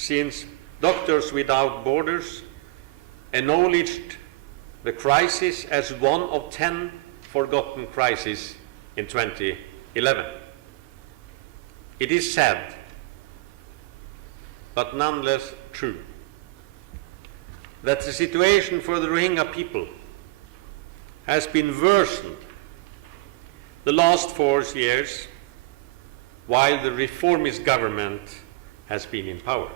since Doctors Without Borders acknowledged the crisis as one of 10 forgotten crises in 2011. It is sad, but nonetheless true, that the situation for the Rohingya people has been worsened the last 4 years while the reformist government has been in power.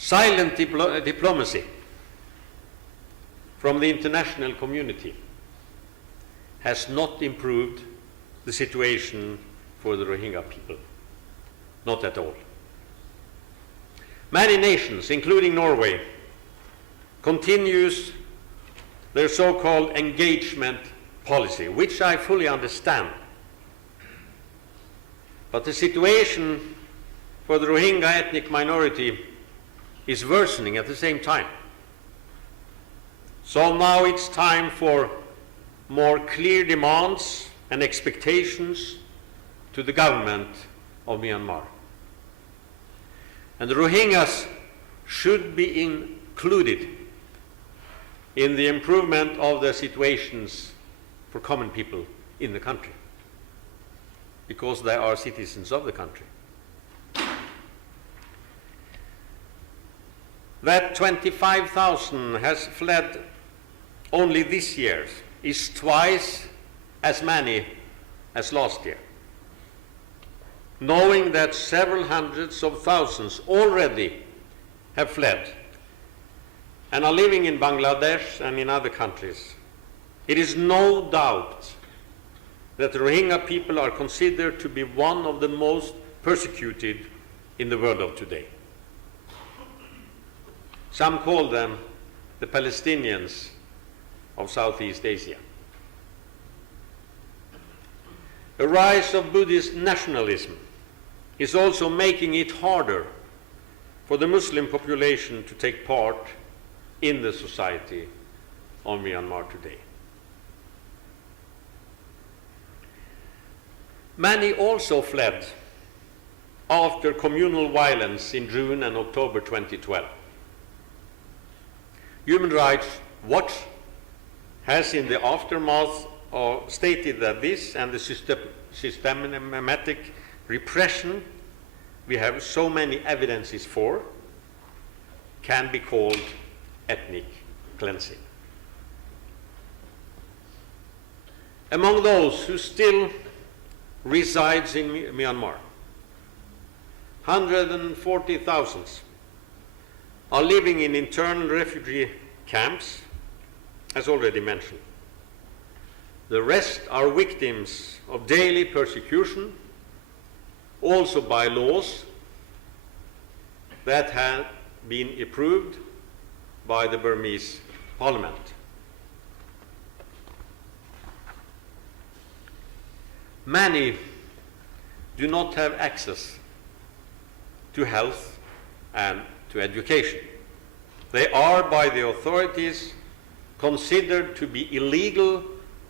Silent diplomacy from the international community has not improved the situation for the Rohingya people, not at all. Many nations, including Norway, continues their so-called engagement policy, which I fully understand. But the situation for the Rohingya ethnic minority is worsening at the same time. So now it's time for more clear demands and expectations to the government of Myanmar. And the Rohingyas should be included in the improvement of the situations for common people in the country, because they are citizens of the country. That 25,000 has fled only this year is twice as many as last year. Knowing that several hundreds of thousands already have fled and are living in Bangladesh and in other countries, it is no doubt that the Rohingya people are considered to be one of the most persecuted in the world of today. Some call them the Palestinians of Southeast Asia. A rise of Buddhist nationalism is also making it harder for the Muslim population to take part in the society of Myanmar today. Many also fled after communal violence in June and October 2012. Human Rights Watch has in the aftermath stated that this and the systematic repression we have so many evidences for can be called ethnic cleansing. Among those who still resides in Myanmar, 140,000 are living in internal refugee camps, as already mentioned. The rest are victims of daily persecution, also by laws that have been approved by the Burmese parliament. Many do not have access to health and to education. They are, by the authorities, considered to be illegal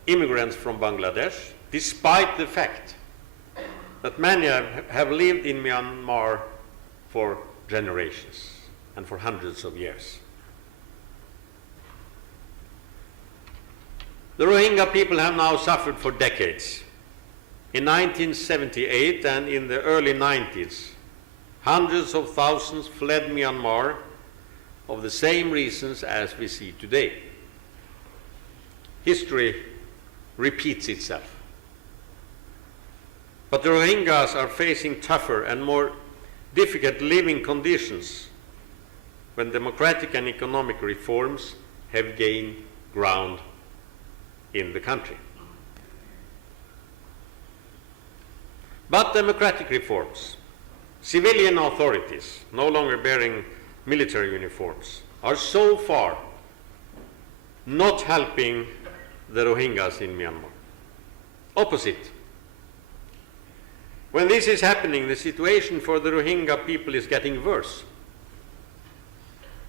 immigrants from Bangladesh, despite the fact that many have lived in Myanmar for generations and for hundreds of years. The Rohingya people have now suffered for decades. In 1978 and in the early 90s, hundreds of thousands fled Myanmar of the same reasons as we see today. History repeats itself. But the Rohingyas are facing tougher and more difficult living conditions when democratic and economic reforms have gained ground in the country. But democratic reforms, civilian authorities no longer bearing military uniforms, are so far not helping the Rohingyas in Myanmar. Opposite. When this is happening, the situation for the Rohingya people is getting worse.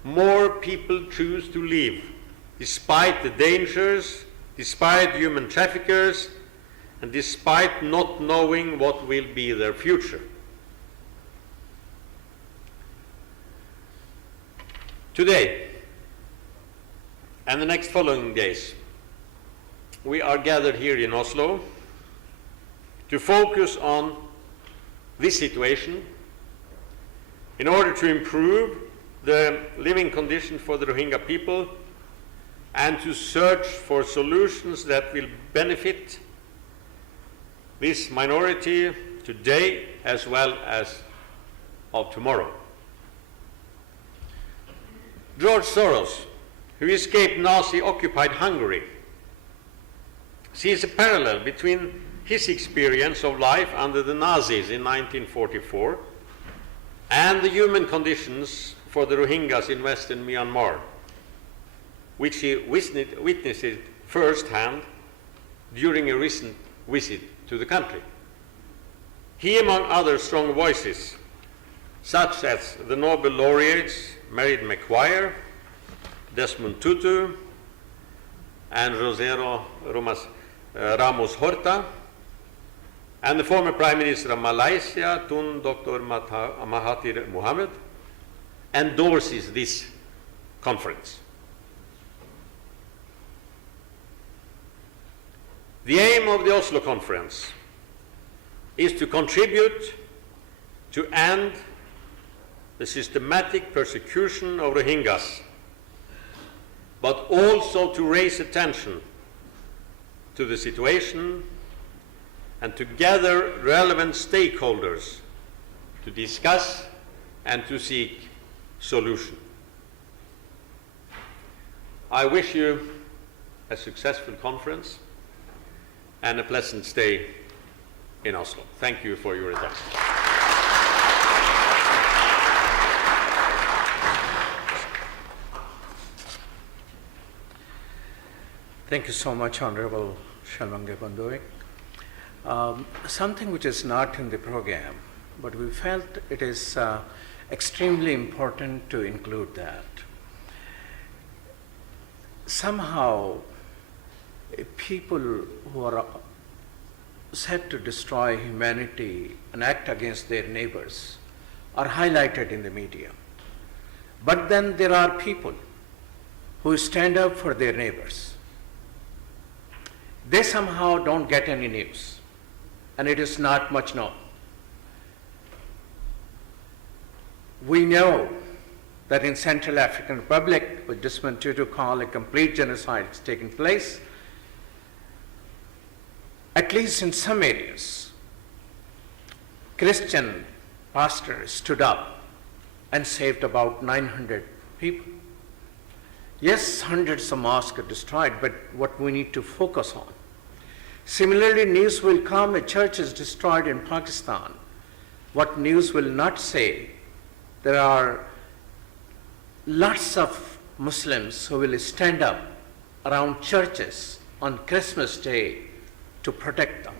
More people choose to leave, despite the dangers, despite human traffickers, and despite not knowing what will be their future. Today, and the next following days, we are gathered here in Oslo to focus on this situation in order to improve the living condition for the Rohingya people and to search for solutions that will benefit this minority today as well as of tomorrow. George Soros, who escaped Nazi-occupied Hungary, sees a parallel between his experience of life under the Nazis in 1944 and the human conditions for the Rohingyas in Western Myanmar, which he witnessed firsthand during a recent visit to the country. He, among other strong voices, such as the Nobel laureates Meredith McGuire, Desmond Tutu, and Rosero Ramos Horta, and the former Prime Minister of Malaysia, Tun Dr. Mahathir Mohamad, endorses this conference. The aim of the Oslo Conference is to contribute to end the systematic persecution of Rohingyas, but also to raise attention to the situation and to gather relevant stakeholders to discuss and to seek solution. I wish you a successful conference and a pleasant stay in Oslo. Thank you for your attention. Thank you so much, Honorable Rohingya Bondevik. Something which is not in the program, but we felt it is extremely important to include that. Somehow, people who are set to destroy humanity and act against their neighbors are highlighted in the media. But then there are people who stand up for their neighbors. They somehow don't get any news, and it is not much known. We know that in Central African Republic, which Desmond Tutu called a complete genocide is taking place, at least in some areas, Christian pastors stood up and saved about 900 people. Yes, hundreds of mosques are destroyed, but what we need to focus on. Similarly, news will come, a church is destroyed in Pakistan. What news will not say, there are lots of Muslims who will stand up around churches on Christmas Day to protect them.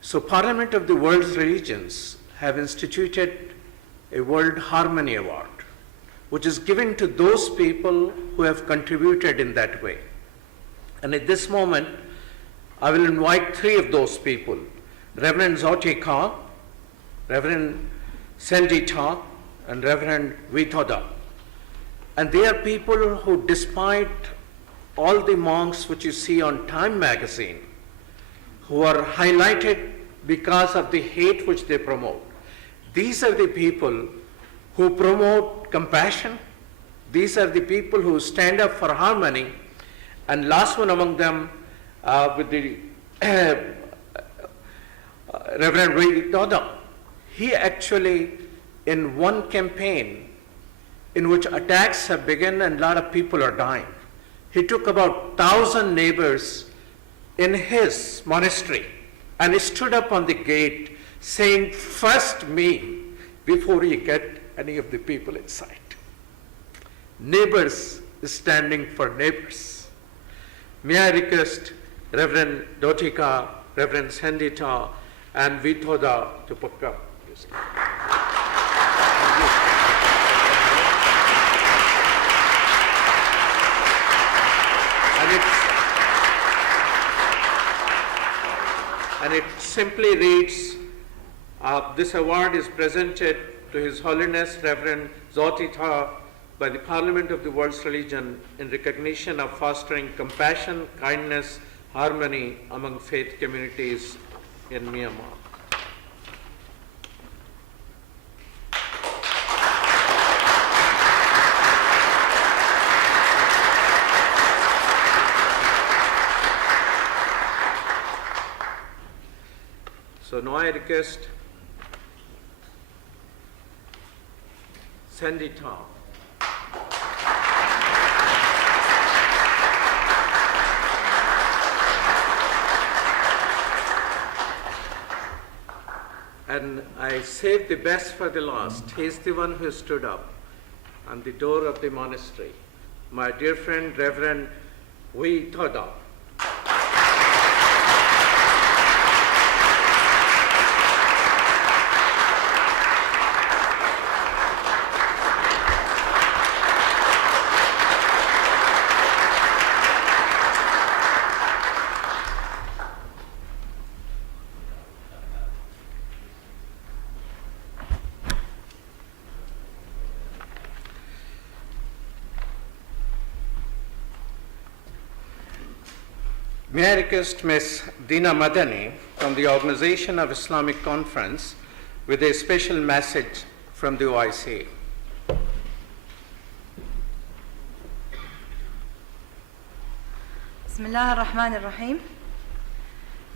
So Parliament of the World's Religions have instituted a World Harmony Award, which is given to those people who have contributed in that way. And at this moment, I will invite three of those people, Reverend Zotika, Reverend Sendita, and Reverend Vithoda. And they are people who, despite all the monks which you see on Time magazine, who are highlighted because of the hate which they promote, these are the people who promote compassion. These are the people who stand up for harmony. And last one among them, with the Reverend Vithoda, he actually, in one campaign in which attacks have begun and a lot of people are dying, he took about 1,000 neighbors in his monastery and he stood up on the gate saying, "First me, before you get any of the people inside." Neighbors standing for neighbors. May I request Reverend Dotika, Reverend Sendita, and Vithoda to pick up. And it simply reads, this award is presented to His Holiness Reverend Zotita by the Parliament of the World's Religion in recognition of fostering compassion, kindness, harmony among faith communities in Myanmar. So now I request Sandy Tom. And I saved the best for the last. He's the one who stood up on the door of the monastery. My dear friend, Reverend Wee Thoda. May I request Ms. Dina Madani from the Organization of Islamic Conference with a special message from the OIC. Bismillah ar-Rahman ar-Rahim.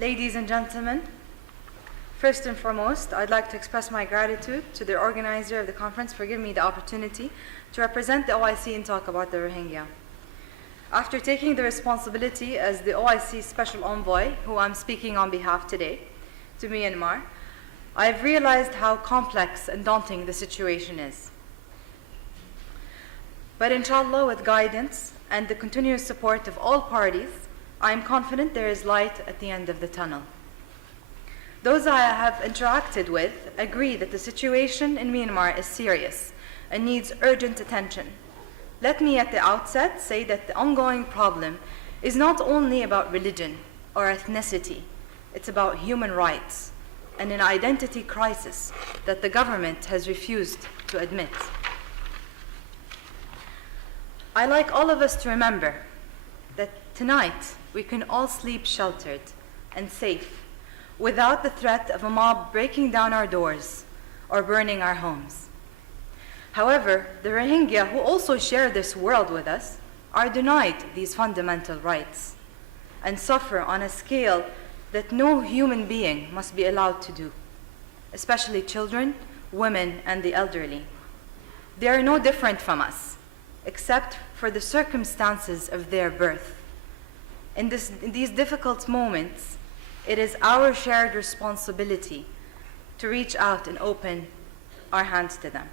Ladies and gentlemen, first and foremost, I'd like to express my gratitude to the organizer of the conference for giving me the opportunity to represent the OIC and talk about the Rohingya. After taking the responsibility as the OIC Special Envoy, who I'm speaking on behalf today, to Myanmar, I've realized how complex and daunting the situation is. But inshallah, with guidance and the continuous support of all parties, I am confident there is light at the end of the tunnel. Those I have interacted with agree that the situation in Myanmar is serious and needs urgent attention. Let me at the outset say that the ongoing problem is not only about religion or ethnicity, it's about human rights and an identity crisis that the government has refused to admit. I like all of us to remember that tonight we can all sleep sheltered and safe without the threat of a mob breaking down our doors or burning our homes. However, the Rohingya, who also share this world with us, are denied these fundamental rights and suffer on a scale that no human being must be allowed to do, especially children, women, and the elderly. They are no different from us, except for the circumstances of their birth. In these difficult moments, it is our shared responsibility to reach out and open our hands to them.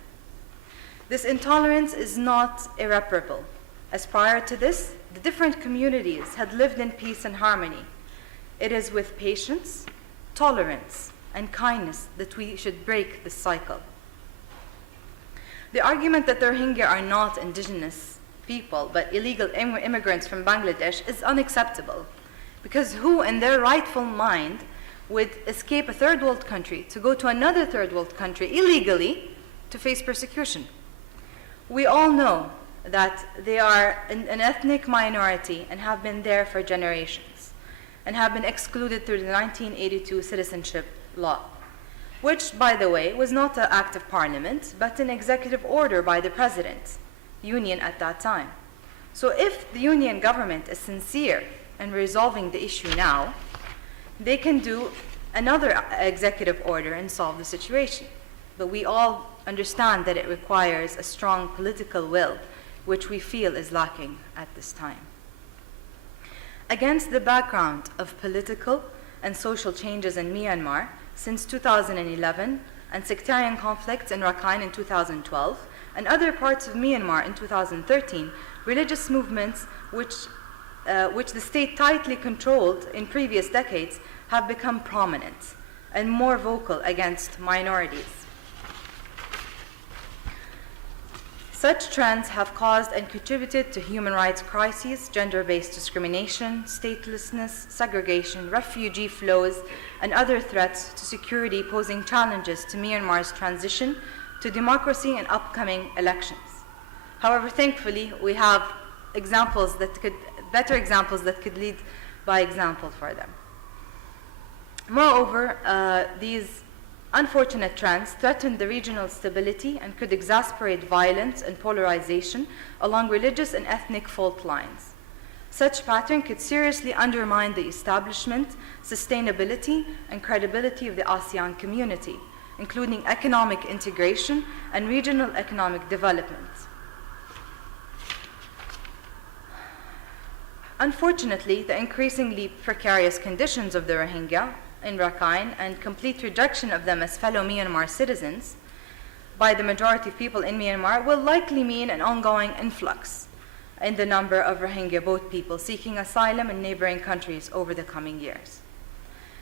This intolerance is not irreparable, as prior to this, the different communities had lived in peace and harmony. It is with patience, tolerance, and kindness that we should break this cycle. The argument that the Rohingya are not indigenous people, but illegal immigrants from Bangladesh is unacceptable, because who in their rightful mind would escape a third world country to go to another third world country illegally to face persecution? We all know that they are an ethnic minority and have been there for generations and have been excluded through the 1982 citizenship law, which, by the way, was not an act of parliament, but an executive order by the president, union at that time. So if the union government is sincere in resolving the issue now, they can do another executive order and solve the situation. But we all understand that it requires a strong political will, which we feel is lacking at this time. Against the background of political and social changes in Myanmar since 2011 and sectarian conflicts in Rakhine in 2012 and other parts of Myanmar in 2013, religious movements which the state tightly controlled in previous decades have become prominent and more vocal against minorities. Such trends have caused and contributed to human rights crises, gender-based discrimination, statelessness, segregation, refugee flows, and other threats to security, posing challenges to Myanmar's transition to democracy and upcoming elections. However, thankfully, we have better examples that could lead by example for them. Moreover, these unfortunate trends threaten the regional stability and could exacerbate violence and polarization along religious and ethnic fault lines. Such pattern could seriously undermine the establishment, sustainability, and credibility of the ASEAN community, including economic integration and regional economic development. Unfortunately, the increasingly precarious conditions of the Rohingya in Rakhine and complete rejection of them as fellow Myanmar citizens by the majority of people in Myanmar will likely mean an ongoing influx in the number of Rohingya boat people seeking asylum in neighboring countries over the coming years.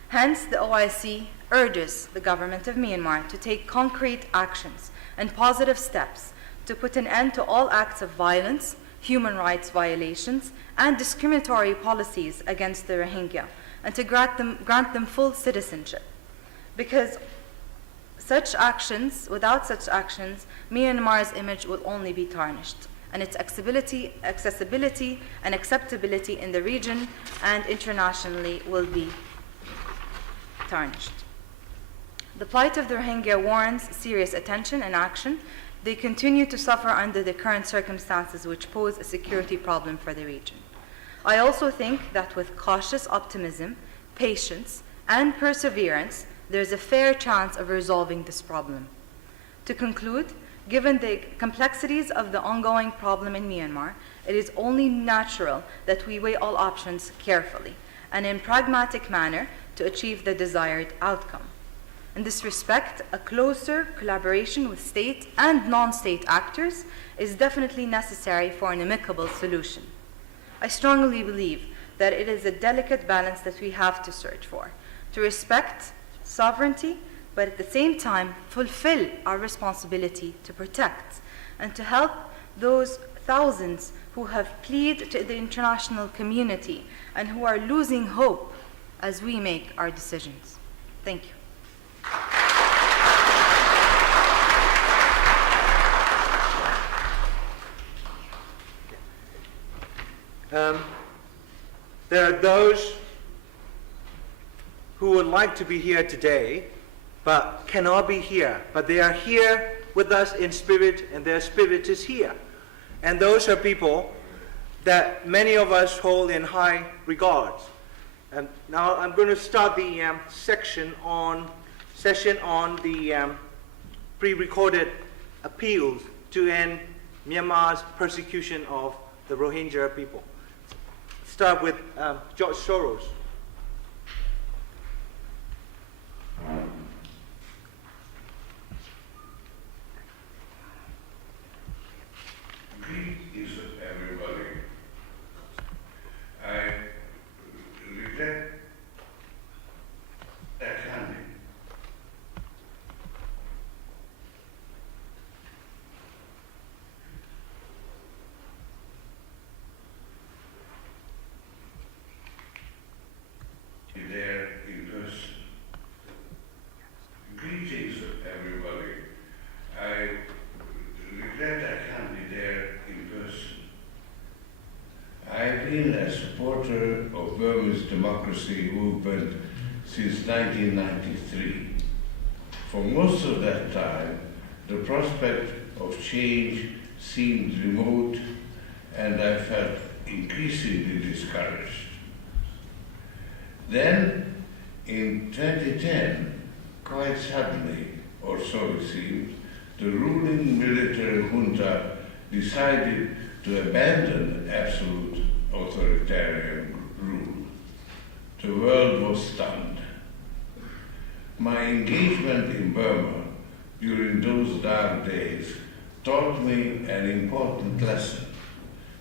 Hence, the OIC urges the government of Myanmar to take concrete actions and positive steps to put an end to all acts of violence, human rights violations, and discriminatory policies against the Rohingya, and to grant them full citizenship. Because without such actions, Myanmar's image will only be tarnished, and its accessibility and acceptability in the region and internationally will be tarnished. The plight of the Rohingya warrants serious attention and action. They continue to suffer under the current circumstances, which pose a security problem for the region. I also think that with cautious optimism, patience, and perseverance, there is a fair chance of resolving this problem. To conclude, given the complexities of the ongoing problem in Myanmar, it is only natural that we weigh all options carefully and in a pragmatic manner to achieve the desired outcome. In this respect, a closer collaboration with state and non-state actors is definitely necessary for an amicable solution. I strongly believe that it is a delicate balance that we have to search for, to respect sovereignty, but at the same time fulfill our responsibility to protect and to help those thousands who have pleaded to the international community and who are losing hope as we make our decisions. Thank you. There are those who would like to be here today, but cannot be here. But they are here with us in spirit, and their spirit is here. And those are people that many of us hold in high regard. And now I'm going to start the session on the pre-recorded appeals to end Myanmar's persecution of the Rohingya people. Start with George Soros. Greetings, everybody. I regret attending. There in person. Greetings, everybody. I regret I can't be there in person. I've been a supporter of Burmese democracy movement since 1993. For most of that time, the prospect of change seemed remote, and I felt increasingly discouraged. Then, in 2010, quite suddenly, or so it seemed, the ruling military junta decided to abandon absolute authoritarian rule. The world was stunned. My engagement in Burma during those dark days taught me an important lesson.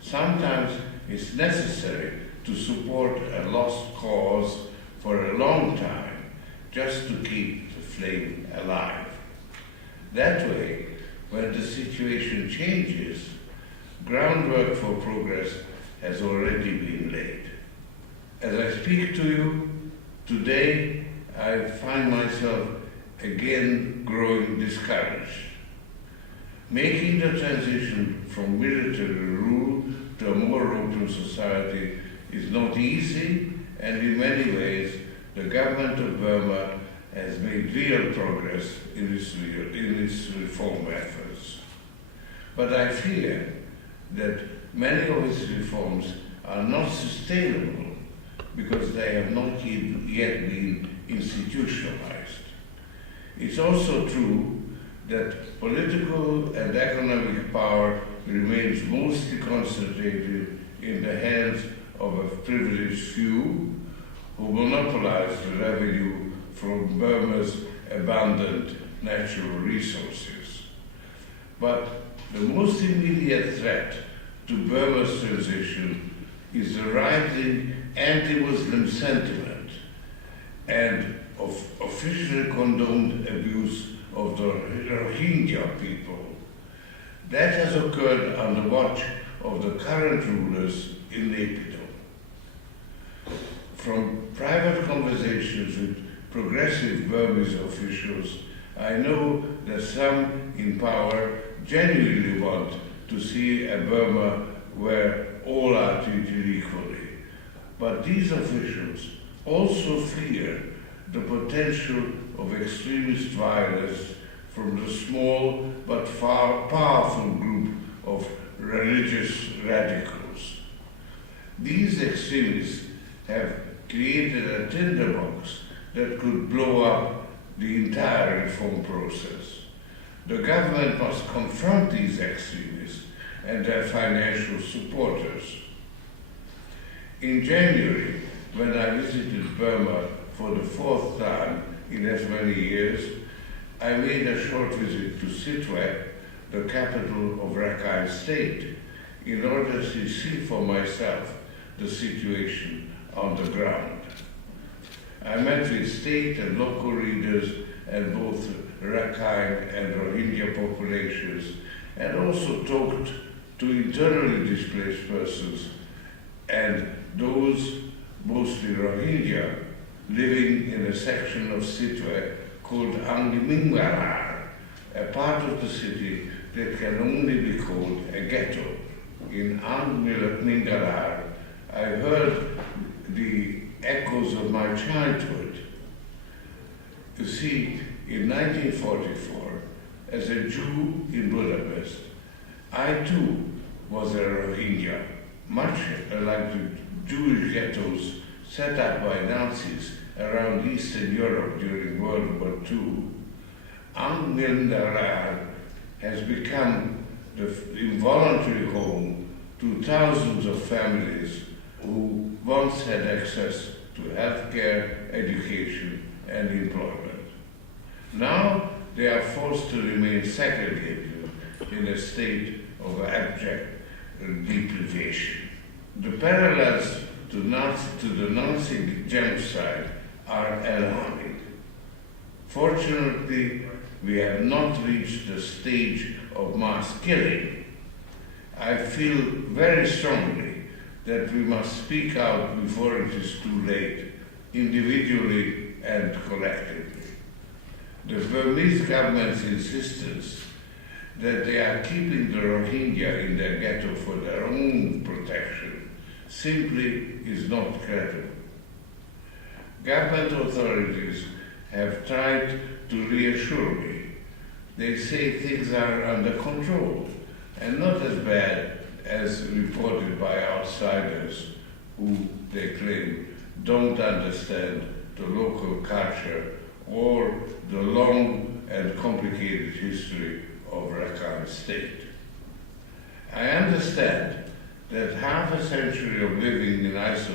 Sometimes it's necessary to support a lost cause for a long time just to keep the flame alive. That way, when the situation changes, groundwork for progress has already been laid. As I speak to you today, I find myself again growing discouraged. Making the transition from military rule to a more open society is not easy, and in many ways, the government of Burma has made real progress in its reform efforts. But I fear that many of its reforms are not sustainable because they have not yet been institutionalized. It's also true that political and economic power remains mostly concentrated in the hands of a privileged few who monopolize the revenue from Burma's abundant natural resources. But the most immediate threat to Burma's transition is the rising anti-Muslim sentiment and of officially condoned abuse of the Rohingya people. That has occurred on the watch of the current rulers in Naypyidaw. From private conversations with progressive Burmese officials, I know that some in power genuinely want to see a Burma where all are treated equally. But these officials also fear the potential of extremist violence from the small but far powerful group of religious radicals. These extremists have created a tinderbox that could blow up the entire reform process. The government must confront these extremists and their financial supporters. In January, when I visited Burma for the fourth time in as many years, I made a short visit to Sitwe, the capital of Rakhine State, in order to see for myself the situation on the ground. I met with state and local leaders and both Rakhine and Rohingya populations, and also talked to internally displaced persons and those, mostly Rohingya, living in a section of Sitwe called Angmingarar, a part of the city that can only be called a ghetto. In Angmingarar, I heard the echoes of my childhood. You see, in 1944, as a Jew in Budapest, I too was a Rohingya, much like the Jewish ghettos set up by Nazis around Eastern Europe during World War II. Angmingarar has become the involuntary home to thousands of families who once had access to healthcare, education, and employment. Now they are forced to remain segregated in a state of abject deprivation. The parallels to the Nazi genocide are alarming. Fortunately, we have not reached the stage of mass killing. I feel very strongly that we must speak out before it is too late, individually and collectively. The Burmese government's insistence that they are keeping the Rohingya in their ghetto for their own protection simply is not credible. Government authorities have tried to reassure me. They say things are under control and not as bad as reported by outsiders who, they claim, don't understand the local culture or the long and complicated history of Rakhine State. I understand that half a century of living in isolation